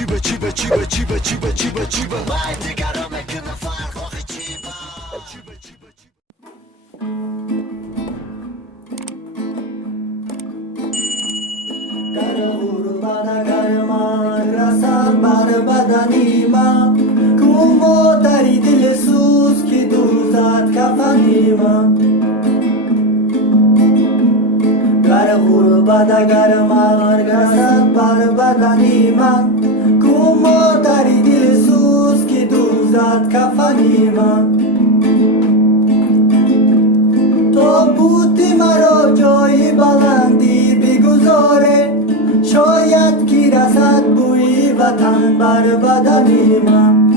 چیبه وای دیگرم کنه فرق آخی چیبه در غروب نگرمان رسم بر بدنی من کومو دری دل سوز که دوزد کفنی من در غروب نگرمان رسم بر بدنی من کومو دری دل سوز که دوزد کفنی من تو بودی مرا جای بلندی بگذاره شاید کی رسد بوی وطن بر بدنی من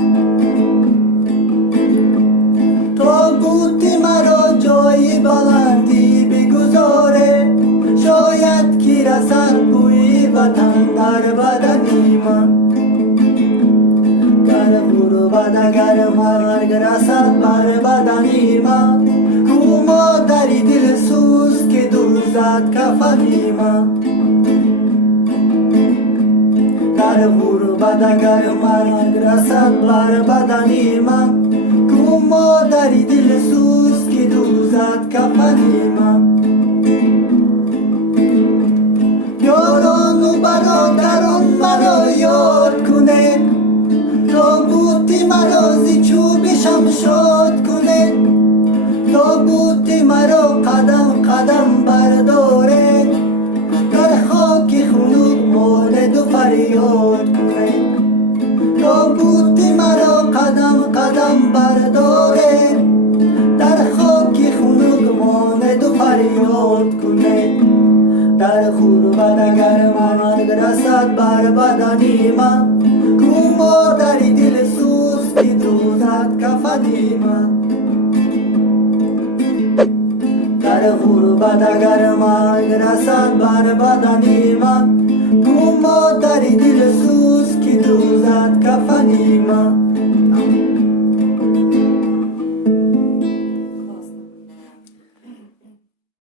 تو بودی مرا جای بلندی بگذاره شاید کی رسد بوی وطن در بدنی من در غروب اگر مرگ رسد بر بدنی من کوما دری دل سوز که دوزد کفنی من در غروب اگر مرگ رسد بر بدنی من کوما دری دل سوز که دوزد کفنی من یاران و برادران مرا یاد کنه تو بودی مرا زی چوبشم شاد کنه تو بودی مرا قدم قدم برداره در خاک خونوب مولد و فریاد کنه تو بودی مرا قدم قدم برداره در خاک خونوب مولد و فریاد کنه در غروب اگر مرگ رسد بر بدنی من کوما دری دل سوز که دوزد کفنی من در غروب اگر مرگ رسد بر بدنی